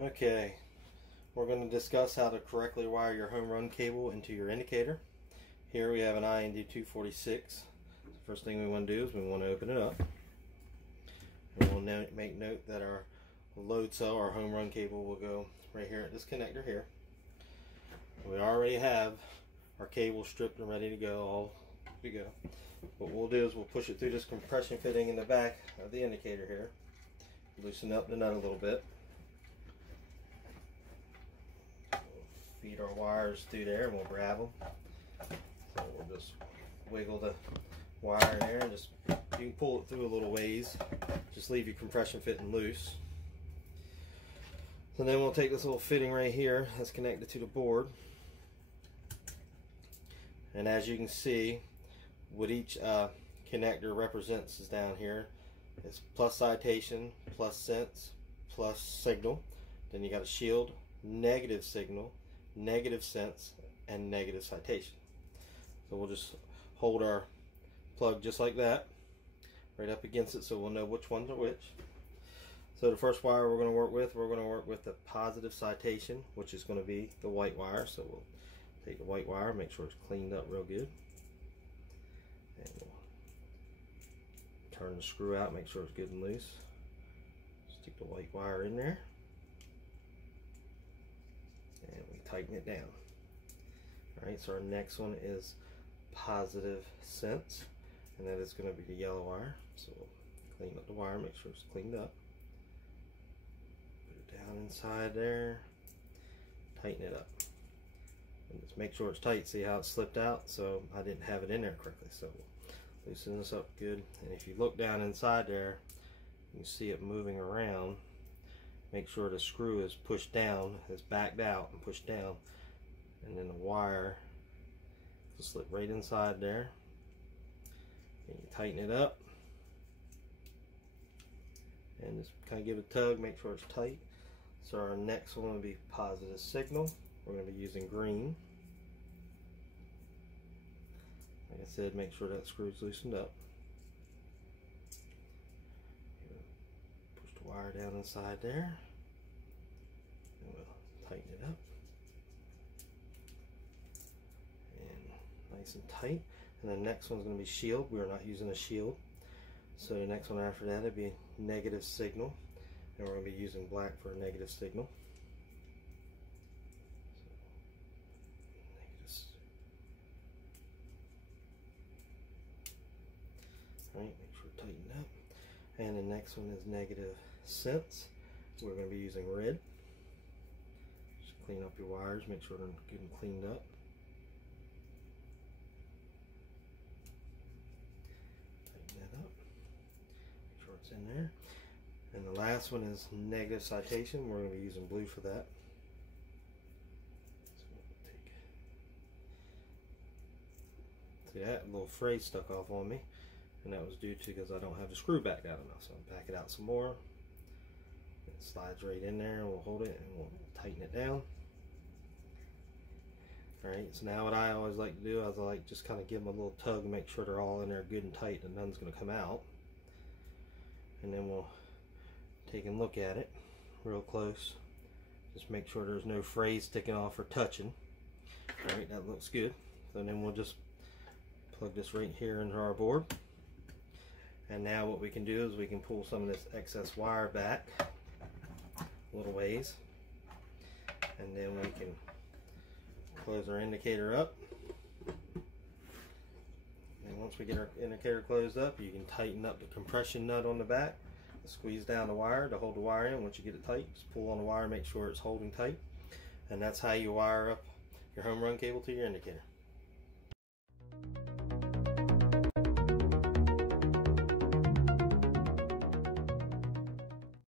Okay, we're going to discuss how to correctly wire your Homerun cable into your indicator. Here we have an IND246. First thing we want to do is we want to open it up. And we'll make note that our load cell, our Homerun cable, will go right here at this connector here. We already have our cable stripped and ready to go, all to go. What we'll do is we'll push it through this compression fitting in the back of the indicator here. Loosen up the nut a little bit. Feed our wires through there and we'll grab them. So we'll just wiggle the wire in there and just, you can pull it through a little ways. Just leave your compression fitting loose. So then we'll take this little fitting right here that's connected to the board. And as you can see, what each connector represents is down here. It's plus citation, plus sense, plus signal. Then you got a shield, negative signal, negative sense, and negative citation. So we'll just hold our plug just like that, right up against it, so we'll know which ones are which. So the first wire we're going to work with the positive citation, which is going to be the white wire. So we'll take the white wire, make sure it's cleaned up real good, and we'll turn the screw out, make sure it's good and loose. Stick the white wire in there, and we tighten it down. Alright, so our next one is positive sense, and that is going to be the yellow wire. So we'll clean up the wire, make sure it's cleaned up. Put it down inside there, tighten it up. And just make sure it's tight. See how it slipped out? So I didn't have it in there correctly. So we'll loosen this up good. And if you look down inside there, you can see it moving around. Make sure the screw is pushed down, is backed out and pushed down. And then the wire will slip right inside there. And you tighten it up. And just kind of give it a tug, make sure it's tight. So our next one will be positive signal. We're going to be using green. Like I said, make sure that screw is loosened up. Push the wire down inside there. And we'll tighten it up. And nice and tight. And the next one's going to be shield. We're not using a shield. So the next one after that would be negative signal. And we're going to be using black for a negative signal. Alright, make sure to tighten up. And the next one is negative sense. We're going to be using red. Just clean up your wires, make sure they're good and cleaned up. Tighten that up. Make sure it's in there. And the last one is negative citation. We're going to be using blue for that. See that little phrase stuck off on me, and that was due to because I don't have the screw back out enough. So I'll back it out some more. It slides right in there, and we'll hold it and we'll tighten it down. Alright, so now what I always like to do is I like just kind of give them a little tug and make sure they're all in there good and tight and none's going to come out. And then we'll take a look at it real close. Just make sure there's no phrase sticking off or touching. Alright, that looks good. So then we'll just plug this right here into our board. And now what we can do is we can pull some of this excess wire back a little ways. And then we can close our indicator up. And once we get our indicator closed up, you can tighten up the compression nut on the back. Squeeze down the wire to hold the wire in. Once you get it tight, just pull on the wire, make sure it's holding tight. And that's how you wire up your Homerun cable to your indicator.